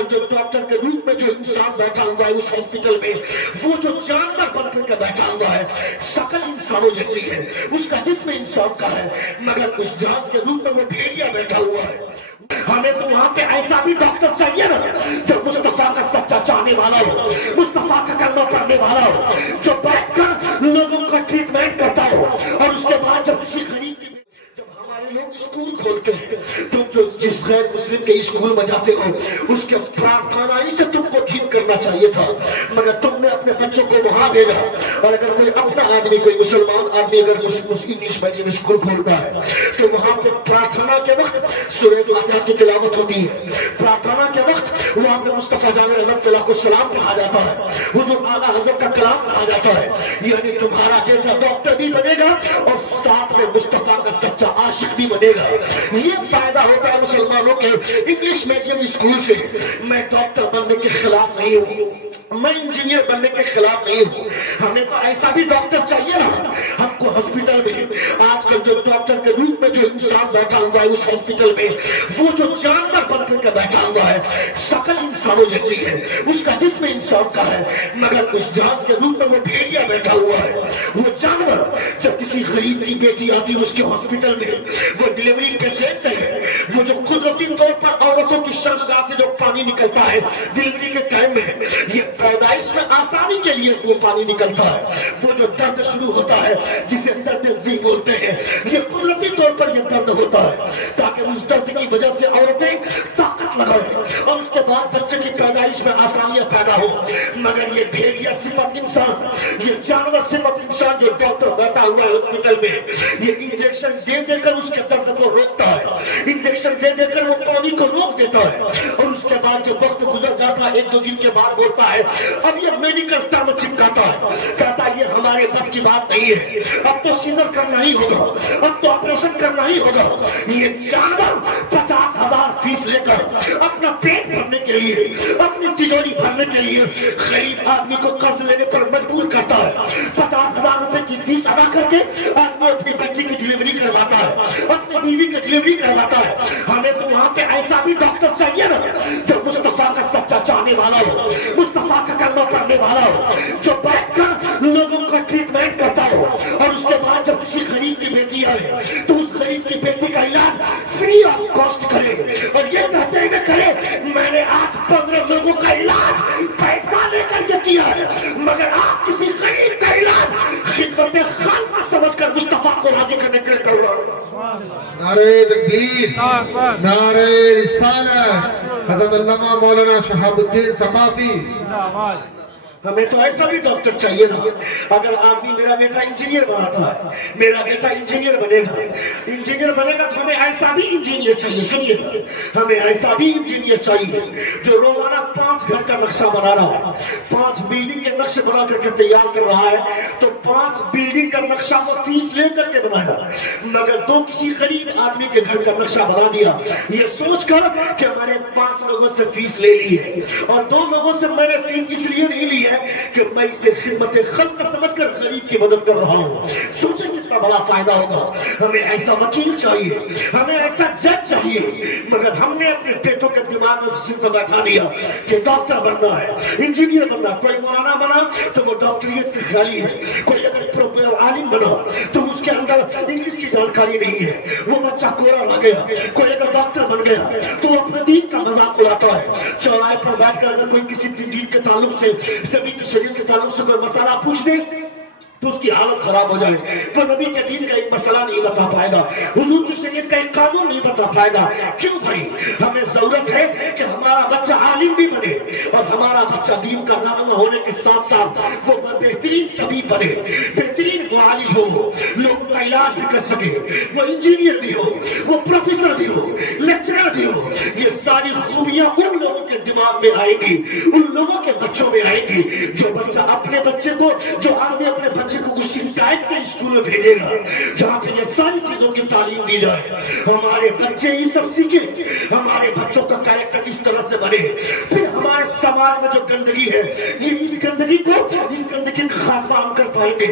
کل جو ڈاکٹر کے روپ میں جو انسان بیٹھا ہوا ہے اس ہاسپٹل میں، وہ جو جانور بن کر کے بیٹھا ہوا ہے، شکل انسانوں جیسی ہے، اس کا جسم انسان کا ہے، مگر اس جان کے روپ میں وہ بھیڑیا بیٹھا ہوا ہے۔ ہمیں تو وہاں پہ ایسا بھی ڈاکٹر چاہیے نا جو مصطفیٰ کا سچا چاہنے والا ہو، مصطفیٰ کا کلمہ پڑھنے والا ہو، جو بیٹھ کر لوگوں کا ٹریٹمنٹ کرتا ہو، اور اس کے بعد جب کسی غریب کی جب ہمارے لوگ اسکول کھولتے ہیں، تم جو جس غیر مسلم کے اسکول میں جاتے ہو اس کے پرارتھنائی سے تم کو ٹھیک کرنا چاہیے تھا، مگر تم نے اپنے بچوں کو وہاں بھیجا۔ اور اگر کوئی اپنا آدمی، کوئی مسلمان آدمی اگر انگلش میڈیم اسکول کھولتا ہے تو وہاں پہ پرارتھنا کے وقت سورہ فاتحہ کی تلاوت ہوتی ہے، پرارتھنا کے وقت وہاں پہ مصطفیٰ جان رحمت اللہ کو سلام پڑھا جاتا ہے، حضور اعلیٰ حضرت کا کلام پڑھا جاتا ہے۔ یعنی تمہارا بیٹا ڈاکٹر بھی بنے گا اور ساتھ میں مصطفیٰ کا سچا عاشق بھی بنے گا۔ یہ فائدہ ہوتا ہے مسلمانوں کے انگلش میڈیم اسکول سے۔ میں ڈاکٹر بننے کے خلاف نہیں ہوں، میں انجینئر بننے کے خلاف نہیں ہوں، ہمیں تو ایسا بھی ڈاکٹر چاہیے نا۔ ہم کو ہاسپٹل میں آج کل جو ڈاکٹر کے روپ میں جو انسان بیٹھا ہوا ہے اس ہاسپٹل میں، وہ جو جانور بن کر کے بیٹھا ہوا ہے، شکل انسانوں جیسی ہے، اس کا جسم انسان کا ہے، مگر اس جان کے روپ میں وہ بھیڑیا بیٹھا ہوا ہے۔ وہ جانور جب کسی غریب کی بیٹی آتی ہے اس کے ہاسپٹل میں، وہ ڈیلیوری پیشنٹ ہے، وہ جو قدرتی طور پر عورتوں کی شرمگاہ سے جو پانی نکلتا ہے ڈیلیوری کے ٹائم میں، یہ پیدائش میں آسانی کے لیے وہ پانی نکلتا ہے۔ وہ جو درد شروع ہوتا ہے جسے درد ذی بولتے ہیں، یہ قدرتی طور پر یہ درد ہوتا ہے تاکہ اس درد کی وجہ سے عورتیں طاقت لگائیں اور اس کے بعد بچے کی پیدائش میں آسانیاں پیدا ہو۔ مگر یہ بھیڑیا صفت انسان، یہ جانور صفت انسان جو ڈاکٹر بیٹھا ہوا ہے ہاسپٹل میں، یہ انجیکشن دے دے کر اس کے درد کو روکتا ہے، انجیکشن دے دے کر وہ پانی کو روک دیتا ہے، اور اس کے بعد جب وقت گزر جاتا ہے ایک دو دن کے بعد بولتا ہے، اب یہ میڈیکل ٹرم چپکاتا ہے، کہتا ہے یہ ہمارے بس کی بات نہیں ہے، اب تو سیزر کرنا ہی ہوگا، اب تو آپریشن کرنا ہی ہوگا۔ یہ جانور 50,000 فیس لے کر اپنا پیٹ بھرنے کے لیے، اپنی تجوری بھرنے کے لیے غریب آدمی کو قرض لینے پر مجبور کرتا ہے۔ 50,000 روپے کی فیس ادا کر کے آدمی اپنی بچی کی ڈیلیوری کرواتا ہے، اپنی بیوی کی ڈیلیوری کرواتا ہے۔ ہمیں تو وہاں پہ ایسا بھی ڈاکٹر چاہیے نا جو مصطفیٰ کا سچا چاہنے والا ہو، مصطفیٰ کا کلمہ پڑھنے والا ہو، جو بیٹھ کر لوگوں کا ٹریٹمنٹ کرتا ہو، اور اس کے بعد جب کسی غریب کی بیٹی آئے تو اس غریب کی بیٹی کا علاج فری آف کاسٹ کرے، اور یہ کہتے ہوئے کرے میں نے آج 15 لوگوں کا علاج پیسہ لے کر کے کیا ہے، مگر آپ کسی غریب کا علاج خدمت خلق سمجھ کر مصطفیٰ کو راضی کرنے کے لیے کر رہا ہے۔ نعرہ تکبیر، نعرہ رسالت، حضرت علامہ مولانا شہاب الدین ثقافی۔ ہمیں تو ایسا بھی ڈاکٹر چاہیے نا۔ اگر آدمی میرا بیٹا انجینئر بناتا ہے، میرا بیٹا انجینئر بنے گا، انجینئر بنے گا تو ہمیں ایسا بھی انجینئر چاہیے۔ سنیے، ہمیں ایسا بھی انجینئر چاہیے جو روزانہ 5 گھر کا نقشہ بنا رہا ہے، 5 بلڈنگ کے نقشے بنا کر کے تیار کر رہا ہے، تو 5 بلڈنگ کا نقشہ وہ فیس لے کر کے بنایا، مگر دو کسی غریب آدمی کے گھر کا نقشہ بنا دیا یہ سوچ کر کہ میں نے 5 لوگوں سے فیس لے لی ہے، اور 2 لوگوں سے میں نے فیس اس لیے نہیں لی ہے کہ میں اسے خدمت خلق سمجھ کر غریب کی مدد کر رہا ہوں۔ سوچیں کتنا بڑا فائدہ ہوگا۔ ہمیں ایسا وکیل چاہیے، ہمیں ایسا جج چاہیے، مگر ہم نے اپنے بیٹوں کے دماغ میں صرف بیٹھا دیا کہ ڈاکٹر بننا ہے، انجینئر بننا۔ کوئی مولانا بنا تو وہ ڈاکٹریت سے خالی ہے، کوئی اگر عالم بنا تو اس کے اندر انگلش کی جانکاری نہیں ہے، وہ بچہ کورا رہ گیا۔ کوئی اگر ڈاکٹر بن گیا تو وہ اپنے دین کا مذاق اڑاتا ہے، چوراہے پر بیٹھ کر اگر کوئی کسی دین کے تعلق سے، نبی کی شریعت کے تعلق سے کوئی مسئلہ پوچھ دے تو اس کی حالت خراب ہو جائے، وہ نبی کے دین کا ایک مسئلہ نہیں بتا پائے گا، حضور کی شریعت کا ایک قانون نہیں بتا پائے گا۔ کیوں بھائی؟ ہمیں ضرورت ہے کہ ہمارا بچہ عالم بھی بنے، اور ہمارا بچہ دین کا رہنما ہونے کے ساتھ ساتھ وہ بہترین طبیب بنے، بہترین معالج ہو، لوگوں کا علاج بھی کر سکے، وہ انجینئر بھی ہو، وہ پروفیسر بھی ہو، لیکچرر بھی ہو۔ یہ ساری خوبیاں ان لوگوں کے دماغ میں آئیں گی، ان لوگوں کے بچوں میں آئیں گی جو بچہ اپنے بچے کو، جو آدمی اپنے بچے کو اسی ٹائپ کے اسکول میں بھیجے گا جہاں پہ یہ ساری چیزوں کی تعلیم دی جائے، ہمارے بچے یہ سب سیکھیں، ہمارے بچوں کا کریکٹر اس طرح سے بنے، پھر ہمارے سماج میں جو گندگی ہے یہ اس گندگی کا خاتمہ ہم کر پائیں گے۔